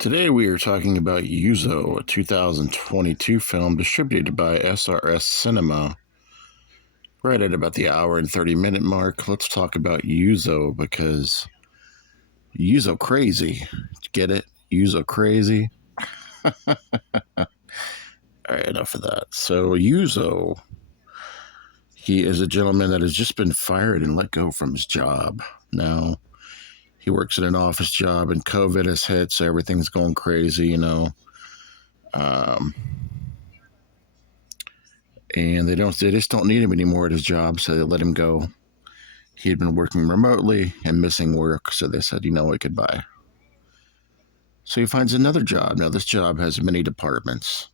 Today we are talking about Yuzo, a 2022 film distributed by SRS Cinema. Right at about the hour and 30-minute mark, let's talk about Yuzo because Yuzo crazy. Get it? Yuzo crazy? Alright, enough of that. So Yuzo, he is a gentleman that has just been fired and let go from his job. Now, he works at an office job and COVID has hit, so everything's going crazy, and they just don't need him anymore at his job, so they let him go. He had been working remotely and missing work, so they said, goodbye. So he finds another job. Now, this job has many departments.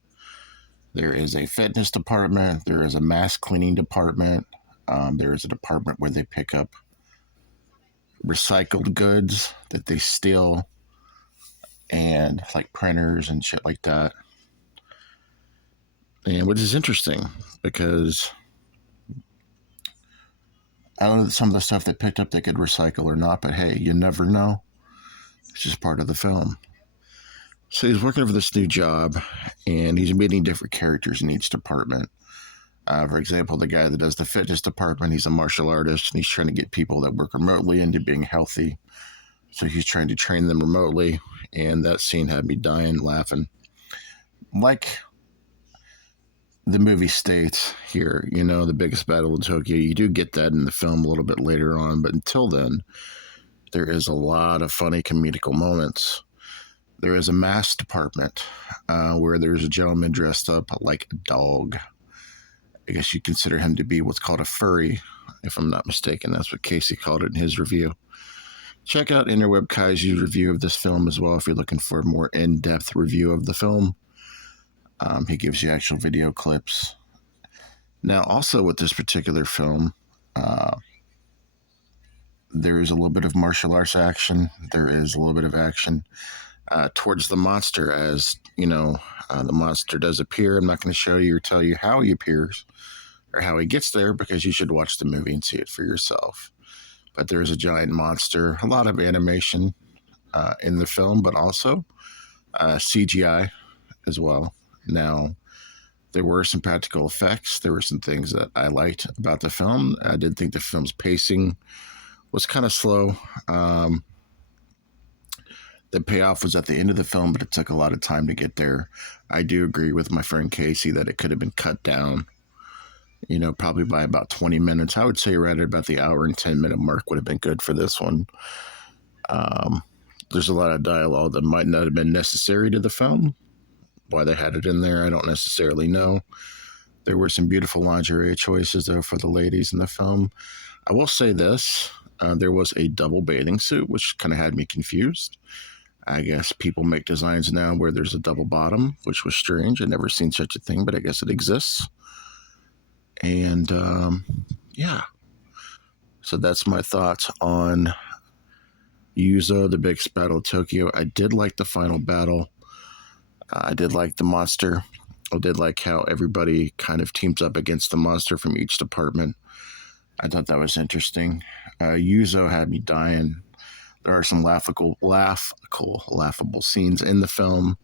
There is a fitness department, there is a mask cleaning department, there is a department where they pick up recycled goods that they steal, and like printers and shit like that. And which is interesting because I don't know some of the stuff they picked up they could recycle or not, but hey, you never know. It's just part of the film. So he's working for this new job, and he's meeting different characters in each department. For example, the guy that does the fitness department, he's a martial artist, and he's trying to get people that work remotely into being healthy. So he's trying to train them remotely, and that scene had me dying laughing. Like the movie states here, the biggest battle in Tokyo, you do get that in the film a little bit later on, but until then, there is a lot of funny comedical moments. There is a mask department where there's a gentleman dressed up like a dog. I guess you consider him to be what's called a furry, if I'm not mistaken. That's what Casey called it in his review. Check out Interweb Kaiju's review of this film as well if you're looking for a more in-depth review of the film. He gives you actual video clips. Now, also with this particular film, there is a little bit of martial arts action. There is a little bit of action towards the monster as, the monster does appear. I'm not going to show you or tell you how he appears or how he gets there because you should watch the movie and see it for yourself. But there is a giant monster, a lot of animation in the film, but also CGI as well. Now, there were some practical effects. There were some things that I liked about the film. I did think the film's pacing was kind of slow. The payoff was at the end of the film, but it took a lot of time to get there. I do agree with my friend Casey that it could have been cut down, probably by about 20 minutes. I would say right at about the hour and 10-minute mark would have been good for this one. There's a lot of dialogue that might not have been necessary to the film. Why they had it in there, I don't necessarily know. There were some beautiful lingerie choices, though, for the ladies in the film. I will say this. There was a double bathing suit, which kind of had me confused. I guess people make designs now where there's a double bottom, which was strange. I'd never seen such a thing, but I guess it exists. And, yeah. So that's my thoughts on Yuzo, the Biggest Battle of Tokyo. I did like the final battle. I did like the monster. I did like how everybody kind of teams up against the monster from each department. I thought that was interesting. Yuzo had me dying. There are some laughable scenes in the film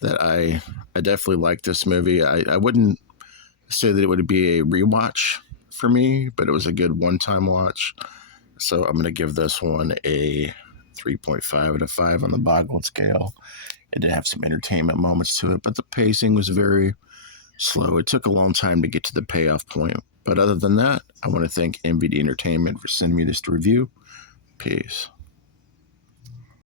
that I definitely like this movie. I wouldn't say that it would be a rewatch for me, but it was a good one-time watch. So I'm going to give this one a 3.5 out of 5 on the Boggle scale. It did have some entertainment moments to it, but the pacing was very slow. It took a long time to get to the payoff point. But other than that, I want to thank MVD Entertainment for sending me this review. Peace.